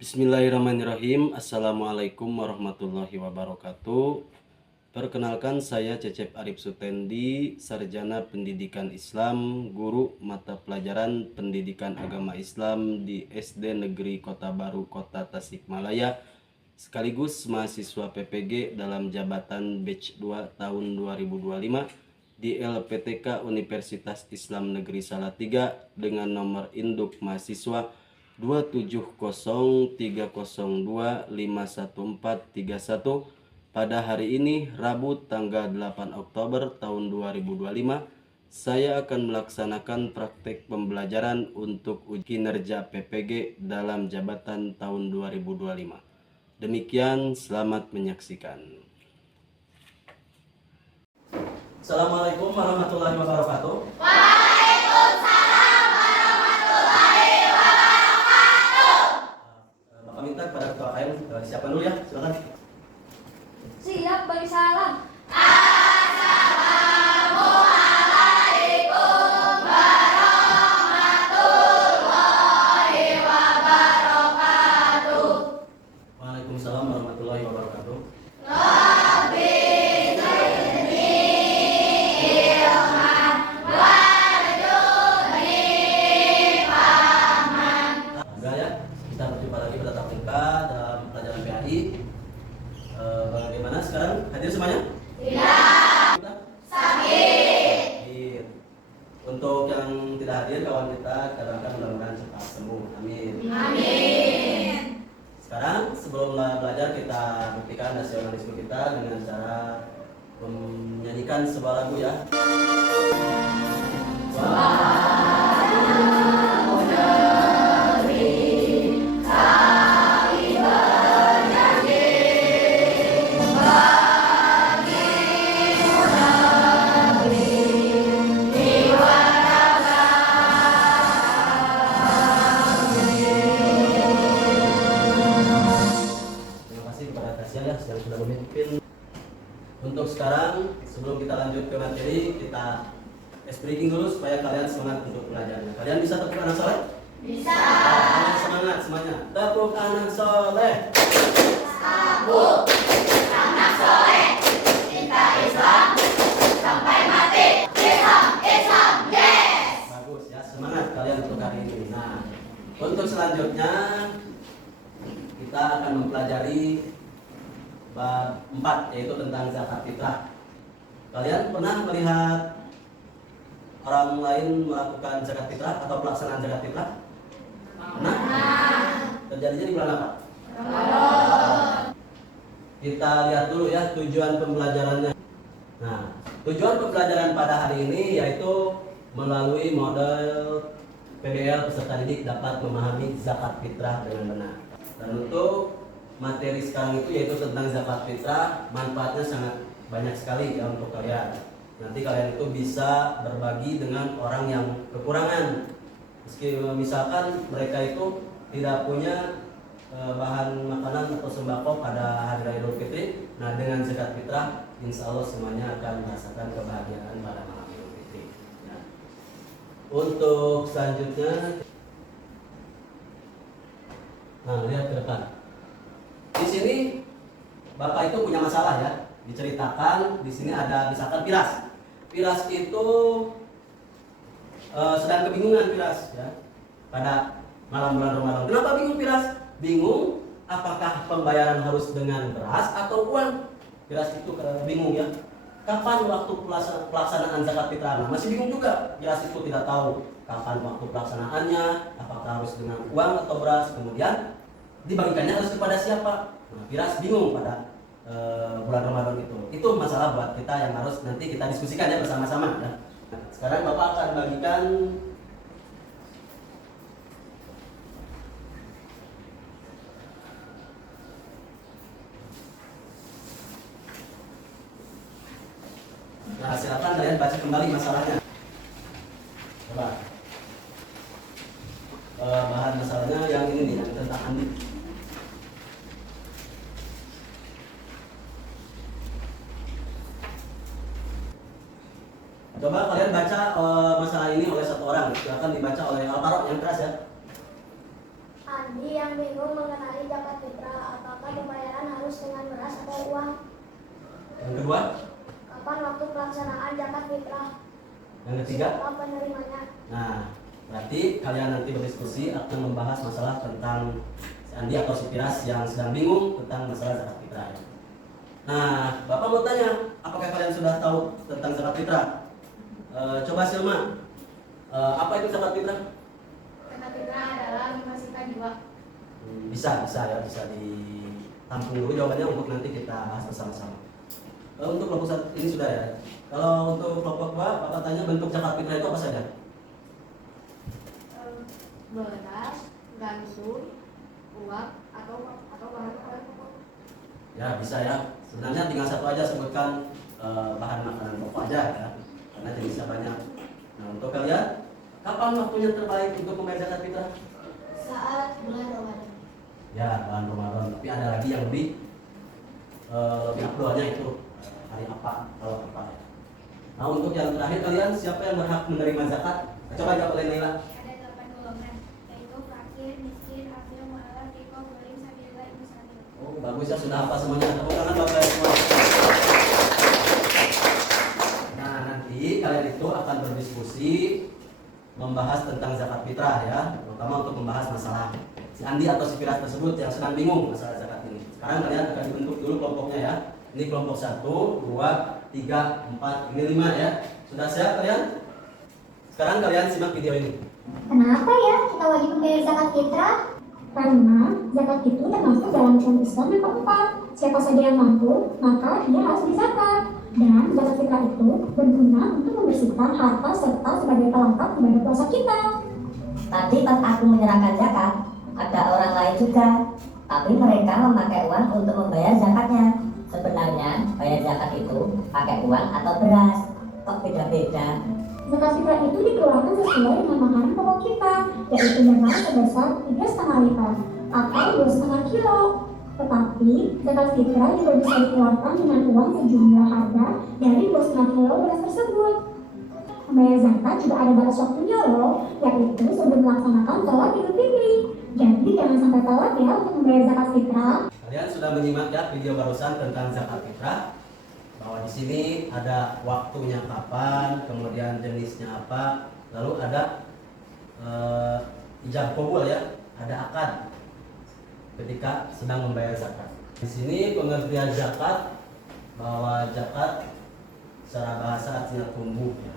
Bismillahirrahmanirrahim. Assalamualaikum warahmatullahi wabarakatuh. Perkenalkan, saya Cecep Arif Sutendi, Sarjana Pendidikan Islam, guru mata pelajaran Pendidikan Agama Islam di SD Negeri Kota Baru, Kota Tasikmalaya, sekaligus mahasiswa PPG dalam jabatan Batch 2 tahun 2025 di LPTK Universitas Islam Negeri Salatiga dengan nomor induk mahasiswa 27030251431 pada hari ini, Rabu tanggal 8 Oktober tahun 2025. Saya akan melaksanakan praktek pembelajaran untuk uji kinerja PPG dalam jabatan tahun 2025. Demikian, selamat menyaksikan. Assalamualaikum warahmatullahi wabarakatuh. Waalaikumsalam warahmatullahi wabarakatuh. Bapak minta kepada ketua KM siapkan dulu ya, silakan. Siap bagi salam. Waalaikumsalam warahmatullahi wabarakatuh. Enggak ya, kita berjumpa lagi pada tatap muka dalam pelajaran PAI. Bagaimana sekarang? Hadir semuanya? Tidak. Sakit. Untuk yang tidak hadir, kawan kita doakan mudah-mudahan cepat sembuh. Amin. Amin. Sekarang sebelum belajar, kita buktikan nasionalisme kita dengan cara menyanyikan sebuah lagu ya. Terima kasih kepada kasihan ya yang sudah memimpin. Untuk sekarang, sebelum kita lanjut ke materi, kita breaking dulu supaya kalian semangat untuk belajarnya. Kalian bisa tepuk anak soleh? Bisa. Kalian semangat semuanya. Tepuk anak soleh. Aku anak soleh, cinta Islam sampai mati. Islam, Islam, yes. Bagus ya, semangat kalian untuk hari ini. Nah, untuk selanjutnya kita akan mempelajari bab 4, yaitu tentang zakat fitrah. Kalian pernah melihat orang lain melakukan zakat fitrah atau pelaksanaan zakat fitrah? Pernah? Terjadinya di bulan apa? Kita lihat dulu ya tujuan pembelajarannya. Nah, tujuan pembelajaran pada hari ini yaitu melalui model PBL peserta didik dapat memahami zakat fitrah dengan benar. Dan untuk materi sekarang itu yaitu tentang zakat fitrah, manfaatnya sangat banyak sekali ya untuk kalian. Nanti kalian itu bisa berbagi dengan orang yang kekurangan. Meski misalkan mereka itu tidak punya bahan makanan atau sembako pada hari raya Idul Fitri. Nah, dengan zakat fitrah, insya Allah semuanya akan merasakan kebahagiaan pada malam Idul Fitri. Nah, untuk selanjutnya, nah lihat ke depan. Di sini Bapak itu punya masalah ya. Diceritakan di sini ada misalkan Piras. Piras itu sedang kebingungan Piras ya pada malam bulan Ramadan. Kenapa bingung Piras? Bingung apakah pembayaran harus dengan beras atau uang? Piras itu bingung ya. Kapan waktu pelaksanaan zakat fitrah? Nah, masih bingung juga. Piras itu tidak tahu kapan waktu pelaksanaannya, apakah harus dengan uang atau beras. Kemudian dibagikannya harus kepada siapa? Nah, Piras bingung pada bulan Ramadan itu. Itu masalah buat kita yang harus nanti kita diskusikan ya bersama-sama ya. Nah, sekarang Bapak akan bagikan Nah, silakan kalian baca kembali masalahnya. Coba. Bahan masalahnya yang ini nih, yang tentang Andi. Coba kalian baca masalah ini oleh satu orang. Silakan dibaca oleh Alvaro yang keras ya. Andi yang bingung mengenai zakat fitrah. Apakah pembayaran harus dengan beras atau uang? Yang kedua, Kapan waktu pelaksanaan zakat fitrah? yang ketiga. Siapa penerimanya? Nah, berarti kalian nanti berdiskusi akan membahas masalah tentang si Andi atau si Firas yang sedang bingung tentang masalah zakat fitrah. Nah, Bapak mau tanya, apakah kalian sudah tahu tentang zakat fitrah? Coba Silma, apa itu zakat fitrah? Zakat fitrah adalah membersihkan jiwa. Bisa ditampung dulu jawabannya untuk nanti kita bahas bersama-sama. Untuk kelompok satu ini sudah ya. Kalau untuk kelompok dua, Bapak tanya bentuk zakat fitrah itu apa saja? Beras, gandum, uang atau bahan pokok. Ya bisa ya. Sebenarnya tinggal satu aja sebutkan bahan makanan pokok aja ya, karena jenisnya banyak. Nah untuk kalian, kapan waktunya terbaik untuk membayar zakat fitrah? Saat bulan Ramadan. Ya bulan Ramadan. Tapi ada lagi yang lebih afdolnya itu hari apa kalau apa ya. Nah untuk yang terakhir kalian siapa yang berhak menerima zakat? Coba jawab oleh Naila. Ada 8 golongan, yaitu fakir, miskin, afil, mu'alaf, rikoh, golim, sabilah, ibu sabil. Oh bagus ya, sudah apa semuanya? Tepuk tangan Bapak semua. Nah nanti kalian itu akan berdiskusi membahas tentang zakat fitrah ya, terutama untuk membahas masalah si Andi atau si Firas tersebut yang sedang bingung masalah zakat ini. Sekarang kalian akan dibentuk dulu kelompoknya ya. Ini kelompok 1, 2, 3, 4, ini 5 ya. Sudah siap kalian? Sekarang kalian simak video ini. Kenapa ya kita wajib membayar zakat fitrah? Karena zakat itu termasuk dalam rukun Islam yang keempat. Siapa saja yang mampu, maka dia harus berzakat. Dan zakat fitrah itu berguna untuk membersihkan harta serta sebagai pelengkap ibadah puasa kita. Tadi pas aku menyerahkan zakat, ada orang lain juga, tapi mereka memakai uang untuk membayar zakatnya. Sebenarnya bayar zakat itu pakai uang atau beras, kok beda-beda? Zakat fitrah itu dikeluarkan sesuai dengan makanan pokok kita, yaitu beras sebesar 3,5 liter atau 2,5 kilo. Tetapi zakat fitrah juga bisa dikeluarkan dengan uang sejumlah harga dari 2,5 kilo beras tersebut. Membayar zakat juga ada batas waktunya loh, yaitu sebelum melaksanakan sholat Idul Fitri. Jadi jangan sampai telat ya untuk membayar zakat fitrah. Kalian sudah menyimak ya video barusan tentang zakat fitrah, bahwa di sini ada waktunya kapan, kemudian jenisnya apa, lalu ada ijab qabul ya, ada akad ketika sedang membayar zakat. Di sini pengertian zakat, bahwa zakat secara bahasa artinya tumbuh ya.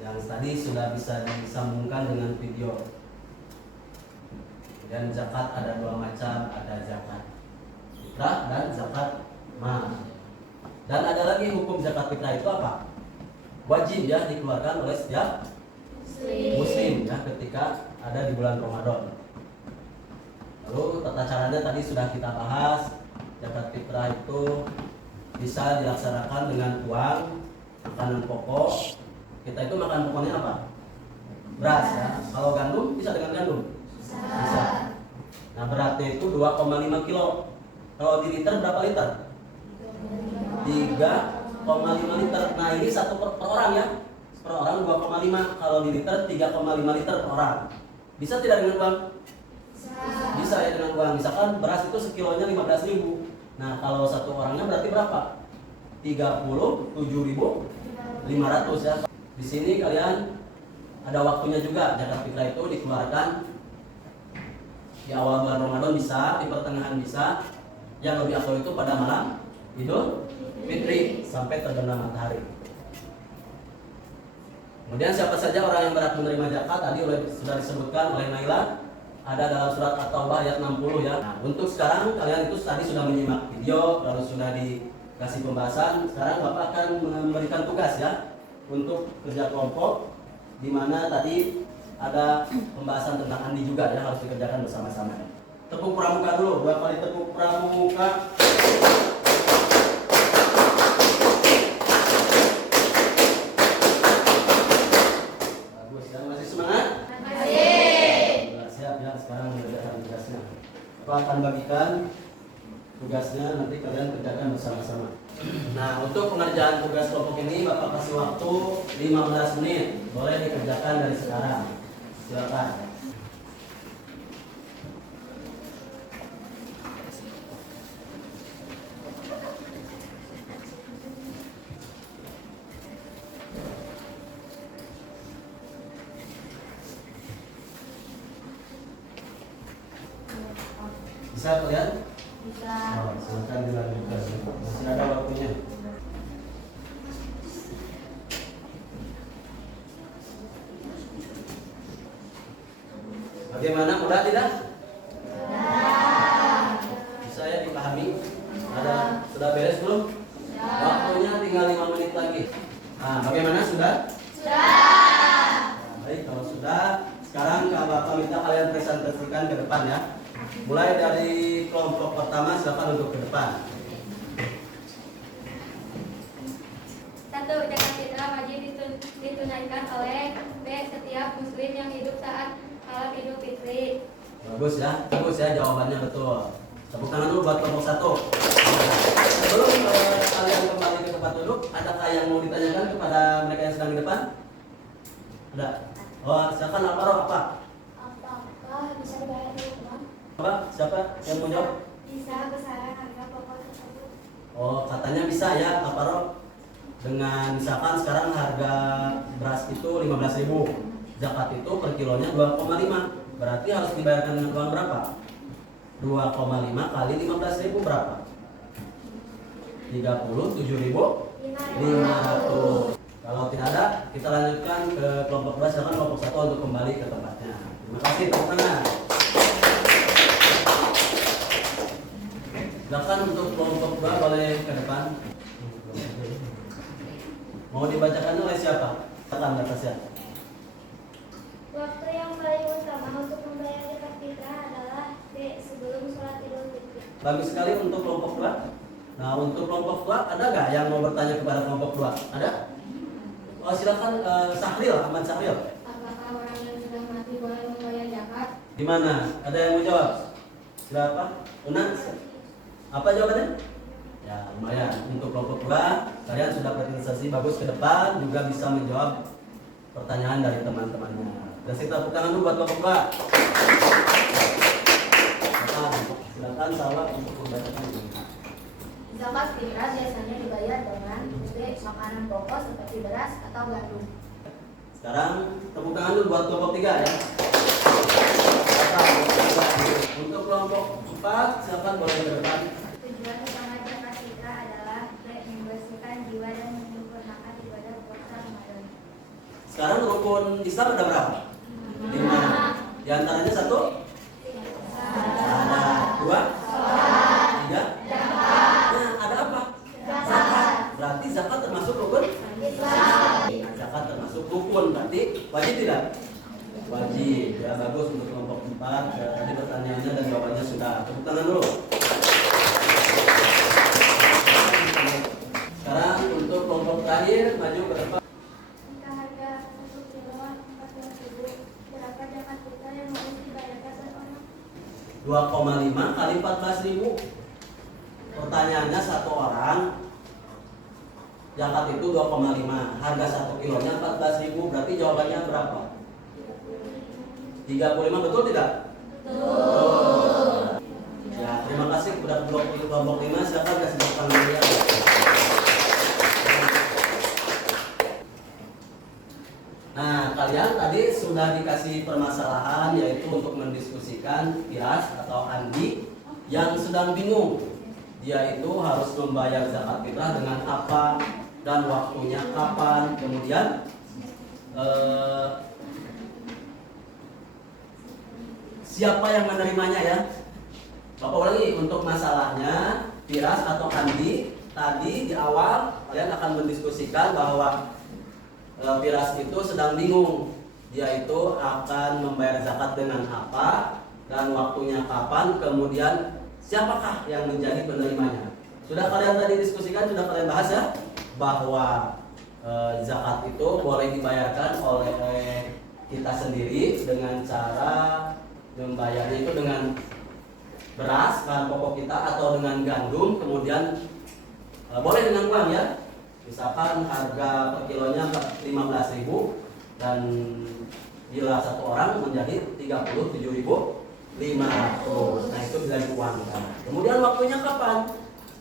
Yang tadi sudah bisa disambungkan dengan video. Dan zakat ada dua macam, ada zakat fitrah dan zakat mal. Dan ada lagi hukum zakat fitrah itu apa? Wajib ya dikeluarkan oleh setiap muslim ya ketika ada di bulan Ramadan. Lalu tata caranya tadi sudah kita bahas. Zakat fitrah itu bisa dilaksanakan dengan uang, makanan pokok. Kita itu makan pokoknya apa? Beras ya. Kalau gandum bisa dengan gandum. Bisa. Nah beratnya itu 2,5 kilo. Kalau di liter berapa liter? 3,5 liter. Nah ini satu per orang ya. Per orang 2,5. Kalau di liter 3,5 liter per orang. Bisa tidak dengan uang? Bisa ya dengan uang. Misalkan beras itu sekilonya 15.000. Nah kalau satu orangnya berarti berapa? 37.500 ya. Di sini kalian ada waktunya juga. Zakat fitrah itu dikeluarkan di awal bulan Ramadan bisa, di pertengahan bisa. Yang lebih afdal itu pada malam Idul Fitri sampai terbenam matahari. Kemudian siapa saja orang yang berhak menerima zakat tadi sudah disebutkan oleh Naila, ada dalam surat At-Taubah ayat 60 ya. Nah, untuk sekarang kalian itu tadi sudah menyimak video, lalu sudah dikasih pembahasan. Sekarang Bapak akan memberikan tugas ya untuk kerja kelompok, di mana tadi ada pembahasan tentang Andi juga ya, harus dikerjakan bersama-sama. Tepuk pramuka dulu, 2 kali tepuk pramuka. Bagus ya, masih semangat? Masih. Siap ya, sekarang mengerjakan tugasnya. Bapak akan bagikan tugasnya, nanti kalian kerjakan bersama-sama. Nah, untuk pengerjaan tugas kelompok ini Bapak kasih waktu 15 menit. Boleh dikerjakan dari sekarang. Silakan. Bisa kalian? Bisa. Oh, silakan dilanjutkan. Masih ada waktunya. Bagaimana, mudah tidak? Bisa ya dipahami? Sudah beres belum? Waktunya tinggal 5 menit lagi. Nah, bagaimana, sudah? Baik, kalau sudah, sekarang Kak Bapak minta kalian presentasikan ke depan ya. Mulai dari kelompok pertama, silakan untuk ke depan. 1. Zakat fitrah wajib ditunaikan oleh B. Setiap muslim yang hidup saat malam Idul Fitri. Bagus ya jawabannya betul. Tepuk tangan dulu buat kelompok 1. Sebelum kalian kembali ke tempat duduk, adakah yang mau ditanyakan kepada mereka yang sedang di depan? Ada? Oh, silakan apa? Apakah bisa dibayar dengan uang? Apa? Siapa yang mau jawab? Bisa besaran harga pokok tersebut. Oh, katanya bisa ya, Aparo. Dengan misalkan sekarang harga beras itu 15.000, zakat itu per kilonya 2,5, berarti harus dibayarkan dengan uang berapa? 2,5 kali 15.000 berapa? 37.500. Kalau tidak ada, kita lanjutkan ke kelompok 2. Silakan kelompok 1 untuk kembali ke tempatnya. Terima kasih, tepuk tangan. Silakan untuk kelompok 2 boleh ke depan. Mau dibacakan oleh siapa? Silakan atasnya. Waktu yang paling utama untuk membayar zakat fitrah adalah B. Sebelum sholat Idul Fitri. Bagus sekali untuk kelompok 2. Nah, untuk kelompok 2 ada nggak yang mau bertanya kepada kelompok 2? Ada? Oh, silakan Sahril, Ahmad Sahril. Apakah orang yang sudah mati boleh membayar zakat? Gimana? Ada yang mau jawab? Siapa? Una? Apa jawabannya? Ya, lumayan. Untuk kelompok 2, kalian sudah presentasi bagus ke depan, juga bisa menjawab pertanyaan dari teman-temannya. Dan kita tepuk tangan dulu buat kelompok 2. Silakan Salwa untuk membacakan ini. Zakat fitrah biasanya dibayar dengan B. Makanan pokok seperti beras atau gandum. Sekarang tepuk tangan dulu buat kelompok 3 ya. Untuk kelompok 4, silakan boleh ke depan. Tujuan utama zakat fitrah adalah B. Membersihkan jiwa dan menyempurnakan ibadah puasa Ramadan. Sekarang rukun Islam ada berapa? 5. Di antaranya 1? Ada 2? 3? Nah, ada apa? Zakat. Berarti zakat termasuk rukun Islam. Zakat termasuk rukun, berarti wajib tidak? Wajib. Ya, bagus untuk kelompok 4. Tadi pertanyaannya dan jawabannya sudah. Tepuk tangan dulu. Sekarang untuk kelompok terakhir, maju ke depan. Jika harga untuk kiloan 14.000, berapa zakat fitrah yang harus dibayarkan per orang? 2,5 kali 14.000. Pertanyaannya, satu orang zakat itu 2,5, harga 1 kilonya 14.000, berarti jawabannya berapa? 35, betul tidak? Betul. Ya, terima kasih kepada kelompok 5. Silakan kasih tepuk tangan dulu ya. Nah, kalian tadi sudah dikasih permasalahan, yaitu untuk mendiskusikan Firas atau Andi yang sedang bingung. Dia itu harus membayar zakat fitrah dengan apa dan waktunya kapan. Kemudian siapa yang menerimanya ya? Bapak ulangi, untuk masalahnya Firas atau Andi, tadi di awal kalian akan mendiskusikan bahwa Firas itu sedang bingung. Dia itu akan membayar zakat dengan apa dan waktunya kapan, kemudian siapakah yang menjadi penerimanya. Sudah kalian tadi diskusikan, sudah kalian bahas ya, bahwa zakat itu boleh dibayarkan oleh kita sendiri dengan cara membayarnya itu dengan beras, bahan pokok kita, atau dengan gandum, kemudian boleh dengan uang ya. Misalkan harga per kilonya 15.000 dan bila satu orang menjadi 37.500. Nah, itu bisa diuangkan. Kemudian waktunya kapan?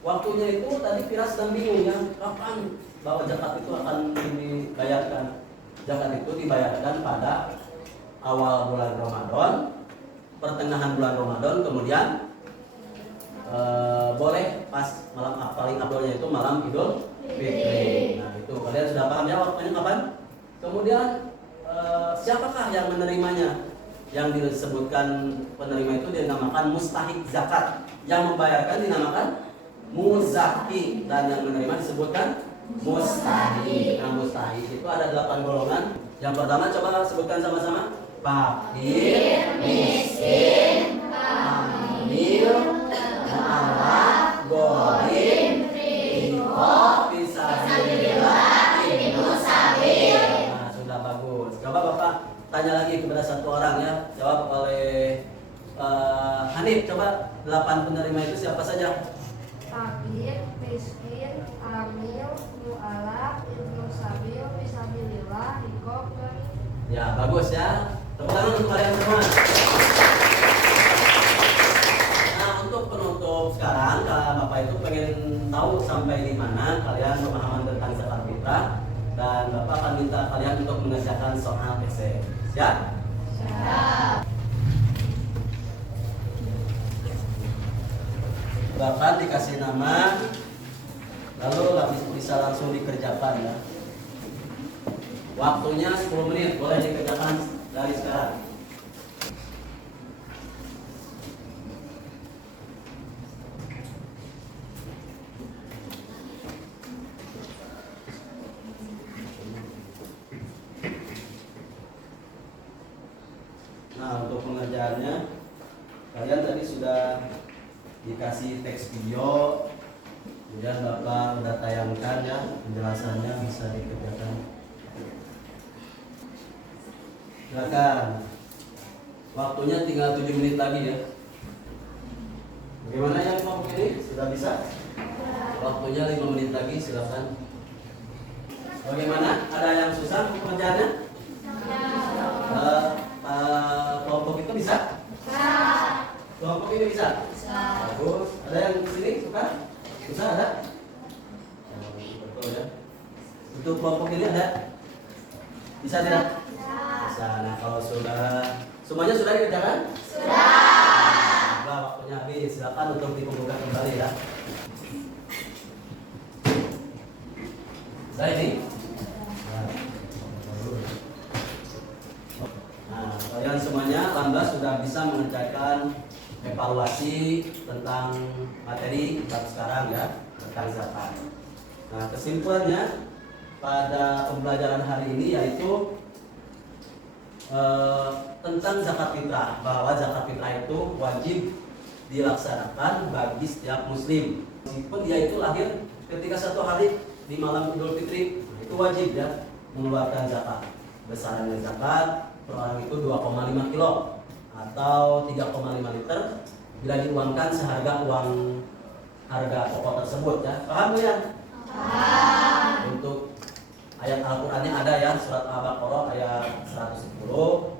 Waktunya itu tadi Firas sedang bingung ya, kapan bahwa zakat itu akan dibayarkan. Zakat itu dibayarkan pada awal bulan Ramadan, pertengahan bulan Ramadan, kemudian boleh pas malam paling afdolnya itu malam Idul Fitri. Nah itu kalian sudah paham ya waktunya kapan? Kemudian siapakah yang menerimanya? Yang disebutkan penerima itu dinamakan mustahik zakat, yang membayarkan dinamakan muzaki, dan yang menerima disebutkan mustahik. Nah mustahik itu ada 8 golongan. Yang pertama coba sebutkan sama-sama: fakir, miskin, amil, mu'alaf, gorim, riko, fisabilillah, ibnu sabil. Nah sudah bagus. Coba Bapak tanya lagi kepada satu orang ya. Jawab oleh Hanif. Coba 8 penerima itu siapa saja? Fakir, miskin, amil, mu'alaf, ibnu sabil, fisabilillah, riko, gorim. Ya bagus ya. Tepuk tangan untuk kalian semua. Nah untuk penutup sekarang, kalau Bapak itu pengen tahu sampai di mana kalian pemahaman tentang zakat fitrah, dan Bapak akan minta kalian untuk mengerjakan soal essay. Siap? Siap. Bapak dikasih nama, lalu bisa langsung dikerjakan ya. Waktunya 10 menit, boleh dikerjakan dari sekarang. Nah untuk pengerjaannya, kalian tadi sudah dikasih teks video, kemudian Bapak udah tayangkan ya, penjelasannya bisa dikerjakan. Silakan. Waktunya tinggal 7 menit lagi ya. Bagaimana yang kelompok ini? Sudah bisa? Waktunya 5 menit lagi, silakan. Bagaimana? Ada yang susah pekerjaannya? Kelompok itu bisa? Kelompok ini bisa? Bagus. Ada yang sini suka? Susah ada? Betul ya. Untuk kelompok ini ada? Bisa tidak? Bisa. Nah kalau sudah, semuanya sudah dikerjakan? Sudah. Nah, waktunya habis. Silakan untuk dibuka kembali ya. Sudah ini? Nah, kalian semuanya alhamdulillah sudah bisa mengerjakan evaluasi tentang materi kita sekarang ya, tentang zakat. Nah, kesimpulannya pada pembelajaran hari ini yaitu tentang zakat fitrah, bahwa zakat fitrah itu wajib dilaksanakan bagi setiap muslim. Meskipun dia itu lahir ketika satu hari di malam Idul Fitri, itu wajib ya mengeluarkan zakat. Besarannya zakat per orang itu 2,5 kilo atau 3,5 liter bila diuangkan seharga uang harga pokok tersebut ya. Paham ya? Paham. Untuk ayat Al-Qur'annya ada ya, surat Al-Baqarah ayat 110.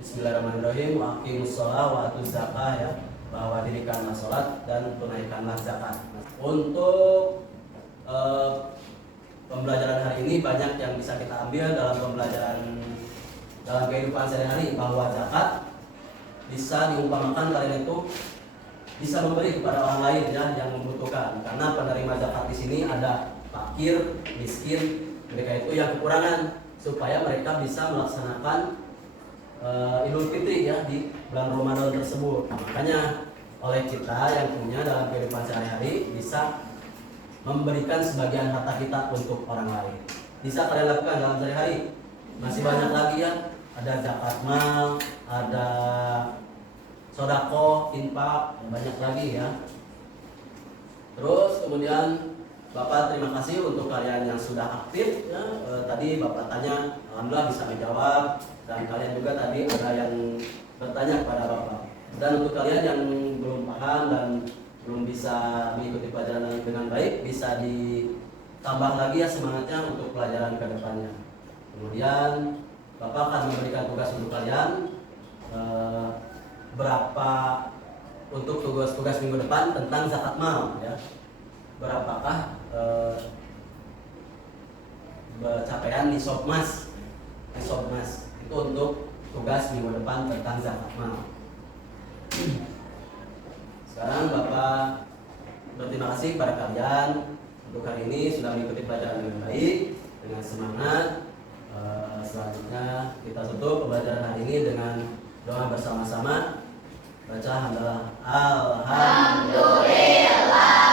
Bismillahirrahmanirrahim. Wa aqimus shalah wa atuz zakah ya, bahwa dirikanlah salat dan tunaikanlah zakat. Untuk pembelajaran hari ini banyak yang bisa kita ambil dalam pembelajaran dalam kehidupan sehari-hari, bahwa zakat bisa diumpamakan kalian itu bisa memberi kepada orang lain ya yang membutuhkan, karena penerima zakat di sini ada fakir, miskin, mereka itu yang kekurangan, supaya mereka bisa melaksanakan Idul Fitri ya di bulan Ramadan tersebut. Nah, makanya oleh kita yang punya dalam kehidupan sehari-hari bisa memberikan sebagian harta kita untuk orang lain. Bisa kalian lakukan dalam sehari-hari. Masih banyak lagi ya, ada zakat mal, ada sodako, infak, banyak lagi ya. Terus kemudian Bapak terima kasih untuk kalian yang sudah aktif ya. Tadi Bapak tanya, alhamdulillah bisa menjawab, dan kalian juga tadi ada yang bertanya kepada Bapak. Dan untuk kalian yang belum paham dan belum bisa mengikuti pelajaran dengan baik, bisa ditambah lagi ya semangatnya untuk pelajaran ke depannya. Kemudian Bapak akan memberikan tugas untuk kalian berapa untuk tugas-tugas minggu depan tentang zakat mal ya. Berapakah capaian nisab mas itu untuk tugas minggu depan tentang zakat mal. Sekarang Bapak berterima kasih kepada kalian untuk hari ini sudah mengikuti pelajaran dengan baik, dengan semangat. Selanjutnya kita tutup pembelajaran hari ini dengan doa bersama-sama. Baca hamdalah. Alhamdulillah.